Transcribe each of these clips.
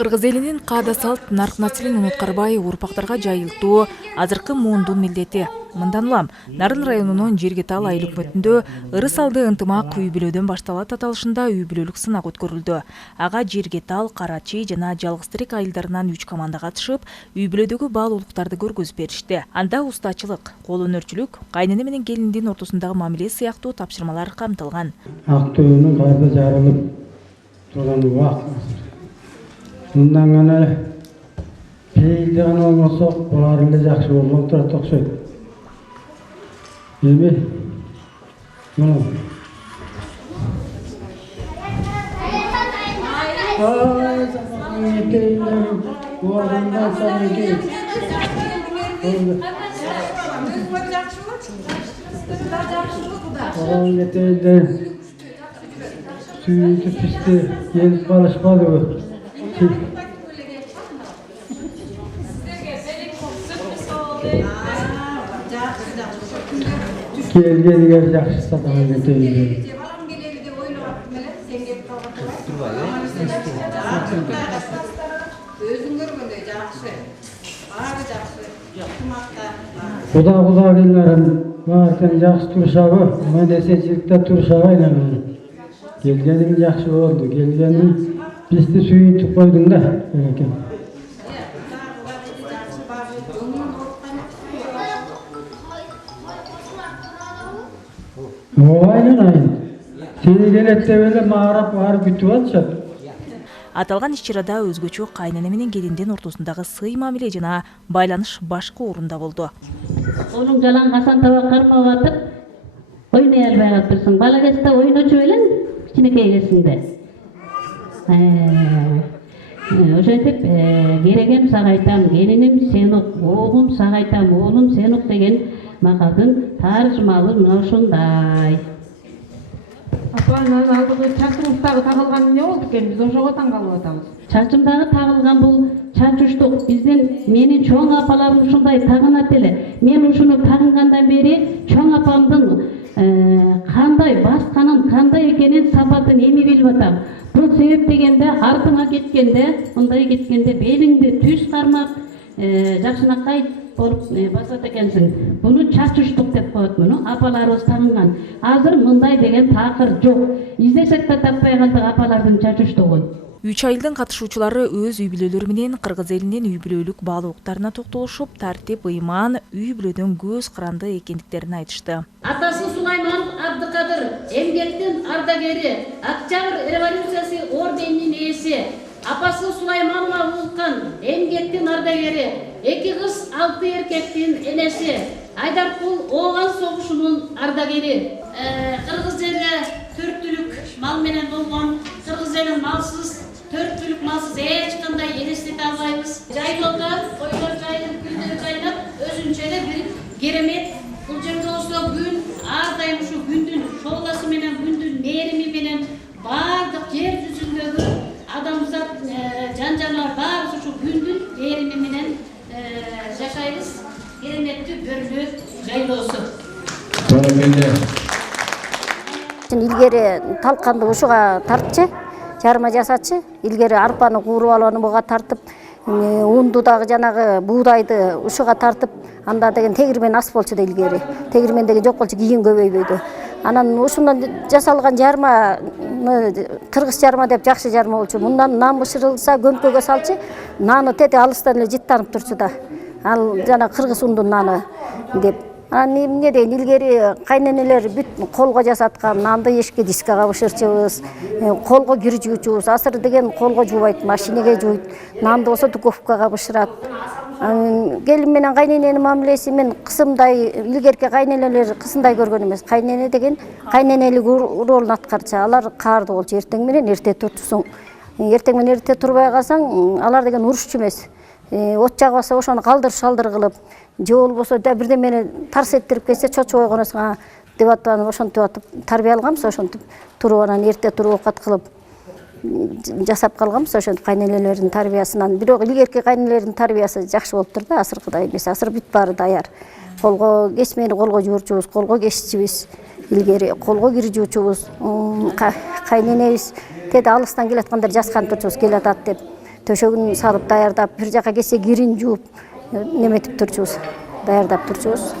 Кыргыз элинин каада салт нарк наслин унуткарбай урпактарга жайылтуу азыркы муундун милдети. Мындан улам Нарын районунун Жергетал айыл өкмөтүндө ырыс алды ынтымак үй бүлөдөн башталат аталышында үй бүлөлүк сынак өткөрүлдү. Ага Жергетал, Карачи жана Жалгыз Тирек айылдарынан 3 команда катышып, үй бүлөдөгү баалуулуктарды көргөзүп беришти. Анда устачылык, кол өнөрчүлүк, кайнене менен келиндин ортосундагы мамиле сыяктуу тапшырмалар камтылган. Актөөнүн карда жарылып турган убакыт. Мындан гана пейилди гана болсок, булар эле жакшы болгон турат окшойт. Эми мына suyutu pisti gelip kalışmadı. Gel jakşı satana geteydi. Kuda gillerim varken jakşı turşabı, medeseçilikte turşabı aylanır. Gelgenim jakşı oldu, gelgenim pisti suyutu koydum da. Aynen. Seni gelette böyle mağarap var kütüp atacak. Аталган иш-чарада өзгөчө кайнене менен келиндин ортосундагы сый мамиле жана байланыш башкы орунда болду. Onun jalan Hasan tabağa karmap atıp oynay alбай калыптырсың. Бала кезде ойночу белең кичинекей кезиңде. Ошентип керегем сага айтам, келиним сен ук, оğlum сага айтам, оğlum сен ук деген макалдын таржымалы мына ушундай. Апанын алдыгы чачыңыздагы тагылган эмне болду экен? Биз ошого таң калып атабыз. Чачымдагы тагылган бул чачуштук. Биздин менин чоң апаларым ушундай тагынат эле. Мен ушуну тагынгандан бери чоң апамдын кандай басканын, кандай экенин сапатын эми билип атам. Бул себеп дегенде артыңа кеткенде, мындай кеткенде белиңди түз кармап, жакшынакай болуп басат экенсиң. Буну чачуштук деп коет муну. Апаларыбыз тагынган. Азыр мындай деген такыр жок. Издесек да таппай калдык апалардын чачуштугун. 3 айылдын катышуучулары өз үй бүлөлөрү менен кыргыз элинин үй бүлөлүк баалуулуктарына токтолушуп, тартип, ыйман, үй бүлөдөн көз каранды экендиктерин айтышты. Атасы Сулайман Абдыкадыр, эмгектин ардагери, Октябрь революциясы орденинин ээси, апасы Сулайманова Улкан, эмгектин ардагери, 2 кыз 6 эркектин энеси, Айдаркул Ооган согушунун ардагери. Кыргыз жерде 4 түлүк мал менен болгон, кыргыз жерин малсыз, 4 түлүк малсыз эч кандай элестете албайбыз. Жайлоодо койлор жайылып, гүлдөр жайнап, өзүнчө эле бир керемет. Бул жерде болсо күн ар дайым ушу күндүн шооласы менен, күндүн нерими менен бардык жер жүзүндөгү адамзат жан-жаныбар баары ушу күндүн нерими менен жашайбыз. Кереметтүү көрүнүү жайлоосу. Илгери талканды ушуга тартчы, жарма жасачы. Илгери арпаны кууруп алып буга тартып, унду дагы жанагы буудайды ушуга тартып, анда деген тегирмен ас болчу да илгери. Тегирмен деген жок болчу, кийин көбөйбөйдү. Анан ушундан жасалган жарма кыргыз жарма деп жакшы жарма болчу. Мындан нан бышырылса көмкөгө салчы, наны тети алыстан эле жыттанып турчу да. Ал жана кыргыз ундун наны деп. Эмне дейин, илгери кайненелер бүт колго жасаткан нанды эшикке дискага бышырчубуз, колго кир жуучубуз. Азыр деген колго жуубайт, машинеге жууйт. Нанды болсо духовкага бышырат. Келин менен кайнененин мамилеси мен кысымдай, илгерки кайненелер кысымдай көргөн эмес. Кайнене деген кайненелик ролун аткарчу. Алар каарды болчу, эртең менен эрте турсуң. Эртең менен эрте турбай калсаң, алар деген урушчу эмес. От жагбаса ошону калдыр шалдыр кылып, же болбосо да бирдемени тарс эттирип келсе чочуп ойгоносуң деп атып, ошентип атып тарбия алганбыз, ошентип туруп анан эрте туруп оокат кылып жасап калганбыз, ошентип кайненелердин тарбиясынан. Бирок илгерки кайненелердин тарбиясы жакшы болуптур да, азыркыдай эмес. Азыр бүт баары даяр. Колго кесмени колго жуурчубуз, колго кесчибиз. Илгери колго кир жуучубуз, кайненебиз теде алыстан келаткандар жасканып турчубуз, келатат деп төшөгүн салып даярдап, бир жака келсе кирин жууп неметип турчубуз, даярдап турчубуз.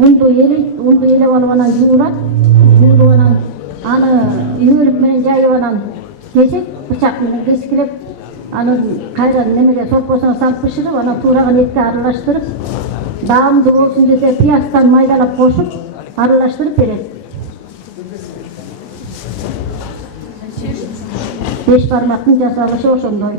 Undu ele alып жуурат, жууруп анан аны үйрүп менен жайып анан кесип, бычак менен кескилеп, аны кайра немеге сорпосуна салып бышырып, анан туураган этке аралаштырып, даамдуу болсун десе пияздан майдалап кошуп, аралаштырып берет. 5 бармактын жасалышы ошондой.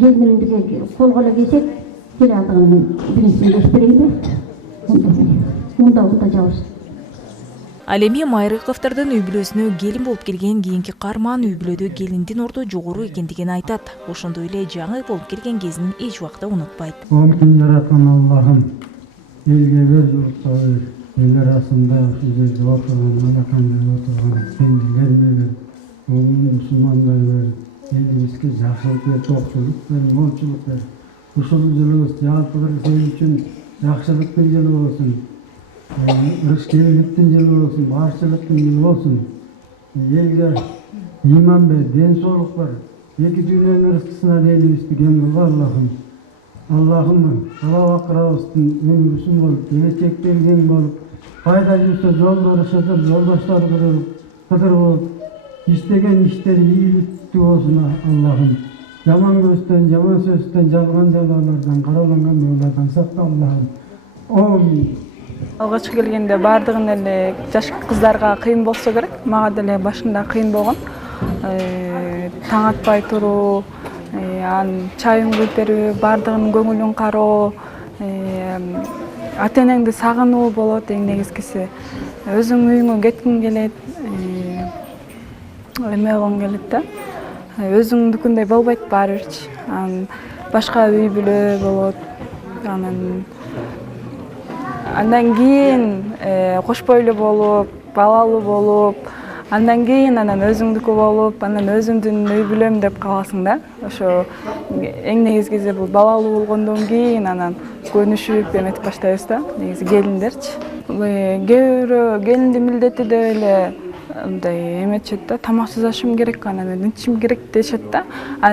Geldiğimizde kolgala geçip kiradığını birisini göstereydi. Onda cavız. Ал эми Майрыковдордун үй бүлөсүнө келин болуп келген кийинки карман үй бүлөдө келиндин орду жогору экендигин айтат. Ошондой эле жаңы болуп келген кезин эч убакта унутпайт. Мумкин жараткан Аллахым элге бер, журтка бер, эл арасында жерде отурган, алакандай отурган пенделерме бер, мусулмандар бер, элибизге жакшылык бер, токчулук бер, молчулук бер. Ушул жылыбыз жалпы бир сен үчүн жакшылыктын жылы болсун. Ырышкерликтин жылы болсун, барчылыктын жылы болсун. Элге иман бер, ден соолук бар. Эки дүйнөнүн ырыскысына элибизди кем кылгы Аллахым. Allah'ım Allahu Akbar'ın ömrüsün olup, gelecekten gen olup, fayda жүрсе жолдору шыдыр, жолдоштор кыдыр болуп, иштеген иштери ийгиликтүү болсун Аллахым. Жаман көздөн, жаман сөздөн, жалган жалалардан, караланган оолардан сакта Аллахым. Амин. Алгач келгенде бардыгын эле жаш кыздарга кыйын болсо керек. Мага деле башында кыйын болгон. Таң атпай туруу, чайын куюп берүү, бардыгынын көңүлүн кароо, ата энеңди сагынуу болот эң негизгиси. өзүң үйүңө кеткиң келет, эме болгуң келет да. Өзүңдүкүндөй болбойт баары бирчи. Башка үй бүлө болот. Андан кийин кош бойлуу болуп, балалуу болуп, андан кийин өзүңдүкү болуп, анан өзүмдүн үй бүлөм деп каласың да. Ошо эң негизгиси бул балалуу болгондон кийин анан көнүшүп эметип баштайбыз да. Негизи келиндерчи. Кээ бирөө келиндин милдети деп эле мындай эметишет да, тамаксызашым керек, анан ынтишим керек дешет да.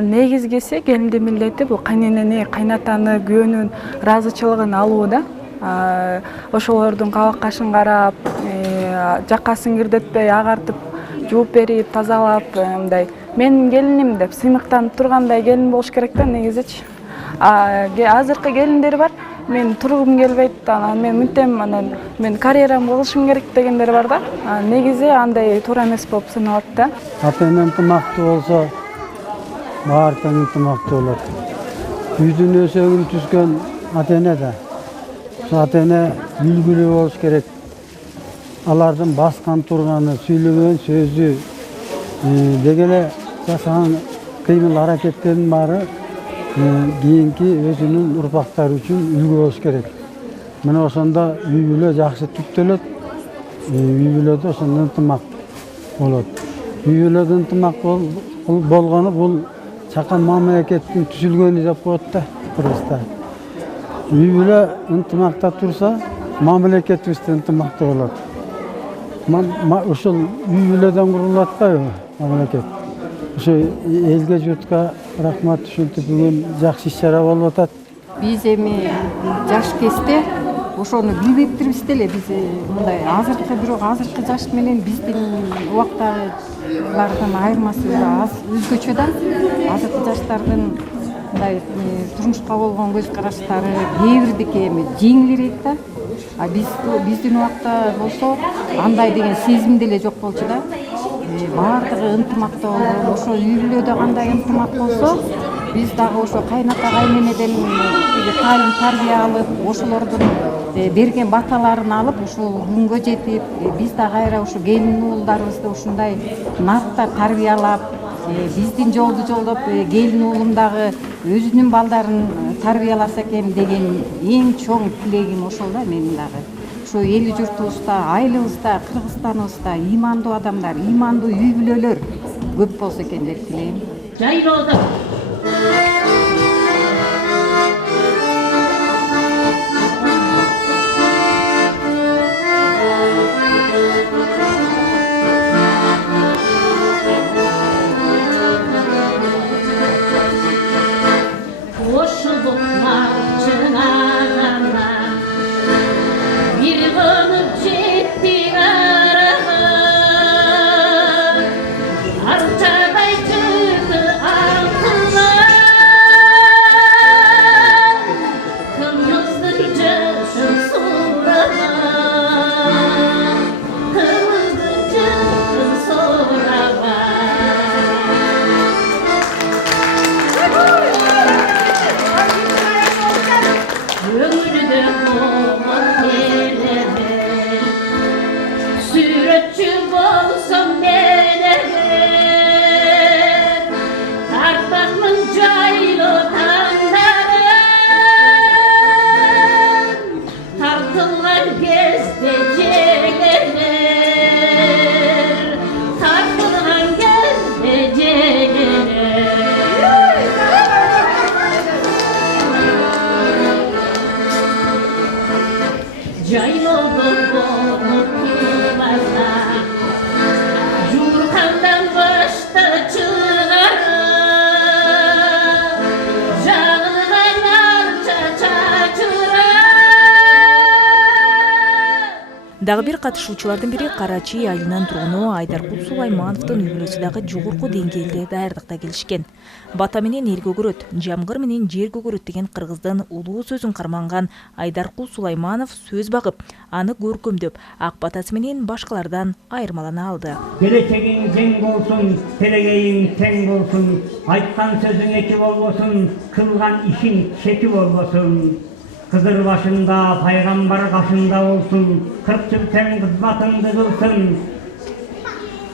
Негизгиси келиндин милдети бул кайненени, кайнатаны, күйөөнүн ыраазычылыгын алуу да. Ошолордун кабак кашын карап, жакасын кирдетпей, агартып, жууп берип, тазалап, мындай менин келиним деп сыймыктанып тургандай келин болуш керек да негизичи. Азыркы келиндер бар, мен тургум келбейт, анан мен мүнтем, анан мен карьерам кылышым керек дегендер бар да. Негизи андай туура эмес болуп саналат да. Ата-эне ынтымактуу болсо, баары тең ынтымактуу болот. Үйдүн өсөгүн түзгөн ата-эне да. Ата-эне үлгүлүү болуш керек. Алардын баскан турганы, сүйлөгөн сөзү, деги эле жасаган кыймыл аракеттердин баары кийинки өзүнүн урпактары үчүн үлгү болуш керек. Мына ошондо үй бүлө жакшы түптөлөт. Үй бүлөдө ошондо ынтымак болот. Үй бүлөдө ынтымак болгону бул чакан мамлекеттин түзүлгөнү деп коет да кыргызда. Үй бүлө ынтымакта турса, мамлекетибиз да ынтымактуу болот. Ошол үй бүлөдөн курулат атпайбы мамлекет? Ошо элге журтка рахмат, ушинтип бүгүн жакшы иш-чара болуп атат. Биз эми жаш кезде ошону билбептирбиз деле. Биз мындай азыркы жаш менен биздин убактагылардын айырмасы аз өзгөчө да. Азыркы жаштардын мындай турмушка болгон көз караштары кээ бирдики эми жеңилирээк да. Биздин убакта болсо андай деген сезим деле жок болчу да. Баардыгы ынтымактуу болгон, ошо үй бүлөдө кандай ынтымак болсо, биз дагы ошо кайната кайненеден талим тарбия алып, ошолордун берген баталарын алып, ушул күнгө жетип, биз да кайра ошо келин уулдарыбызды ушундай нарта тарбиялап, биздин жолду жолдоп, келин уулум дагы өзүнүн балдарын тарбияласа экен деген эң чоң тилегим ошол да менин дагы. Ошо эли журтубузда, айылыбызда, Кыргызстаныбызда имандуу адамдар, имандуу үй бүлөлөр көп болсо экен деп тилейм. Жайлоодо Дагы бир катышуучулардын бири Карачи айылынын тургуну Айдаркул Сулаймановдун үй бүлөсү дагы жогорку деңгээлде даярдыкта келишкен. Бата менен эл көгөрөт, жамгыр менен жер көгөрөт деген кыргыздын улуу сөзүн карманган Айдаркул Сулайманов сөз багып, аны көркөмдөп, ак батасы менен башкалардан айырмалана алды. Келечегиң кең болсун, келегейиң тең болсун, айткан сөзүң эки болбосун, кылган ишиң чеки болбосун. Kızır başında, paygambar kaşında olsun. 40 yıl sen kızmatındı kılsın.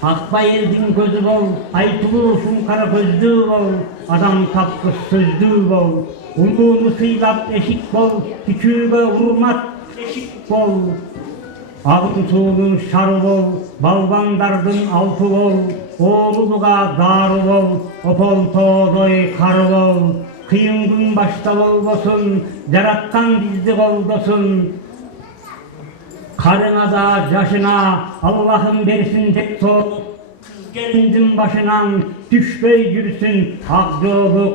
Akbay eldin gözü bol, aytuluşun kara gözlü bol, adam tapkız sözlü bol. Uluğunu sıylap eşik bol, küçüğüge hurmat eşik bol. Ağın suğunun şarı bol, balbandardın altı bol, oğluluğa darı bol, opol toğdoy karı bol. Kıyın gün başta bol bolsun, yaratkan bizdi bol dosun. Karına da yaşına Allah'ın versin tek soğuk. Gelincin başından düşbey yürüsün akcoluk.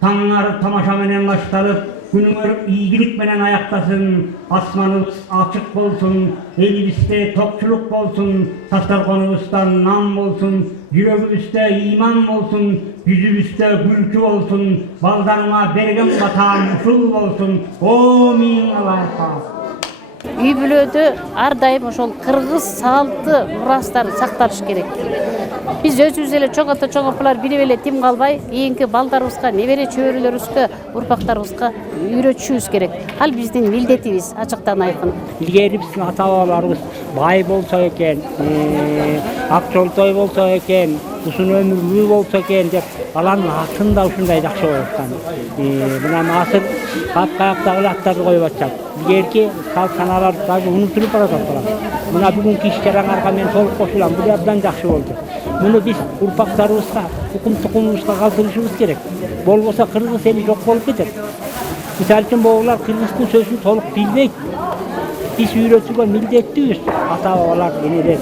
Tanlar tamaşa menen başlanıp günümür iyilik menen ayaktasın. Asmanımız açık bolsun, elimizde tokçuluk bolsun. Taşlar konumuzdan nam bolsun, yüreğimizde iman bolsun. Yüzümüzde gülkü olsun, baldarma bergen batan uşul bolsun. Amin Allah'a. Үй бүлөдө ар дайым ошол кыргыз салты мурастарын сакталыш керек. Биз өзүбүз эле чоңоптулар билип эле тим калбай, кийинки балдарыбызга, небере чөбөрөлөрүбүзгө, урпактарыбызга үйрөтүшүбүз керек. Ал биздин милдетибиз, ачыктан айкын. İlgeri bizim ata-babalarımız bay bolsa eken, akçoltoy bolsa eken, uzun ömürlü bolsa eken dep alanın atında uşunday jakşı boluptan. Buna nasıl kap-kayaktagı atları koyup atacak. İlgerki sal sanalar tabi unutulup barataplar. Buna bugünkü işlerin arka men toluk koşulan, bu abdan jakşı boldu. Bunu biz urpaklarыбызга, hukum tukumubuzga kaldırışыбыз керек. Bolbosa Kırgız eli jok bolup keter. Misal üçün boğular Kırgız'ın sözünü toluk bilmeyt. Biz үйрөтүүгө милдеттүүбүз, ата-бабалар, энелер.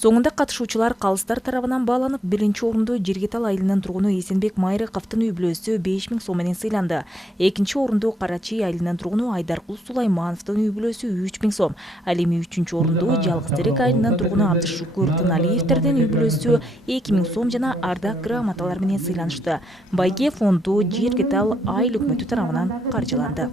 Соңында катышуучулар калыстар тарабынан бааланып, биринчи орунду Жергетал айылынын тургуну Эсенбек Майрыковдун үй бүлөсү 5000 сом менен сыйланды. Экинчи орунду Карачи айылынын тургуну Айдаркул Сулаймановдун үй бүлөсү 3000 сом. Ал эми үчүнчү орунду Жалгыз Терек айылынын тургуну Абдышукур Тыналиевдердин үй бүлөсү 2000 сом жана ардак грамоталар менен сыйланышты. Байге фонду Жергетал айыл өкмөтү тарабынан каржыланды.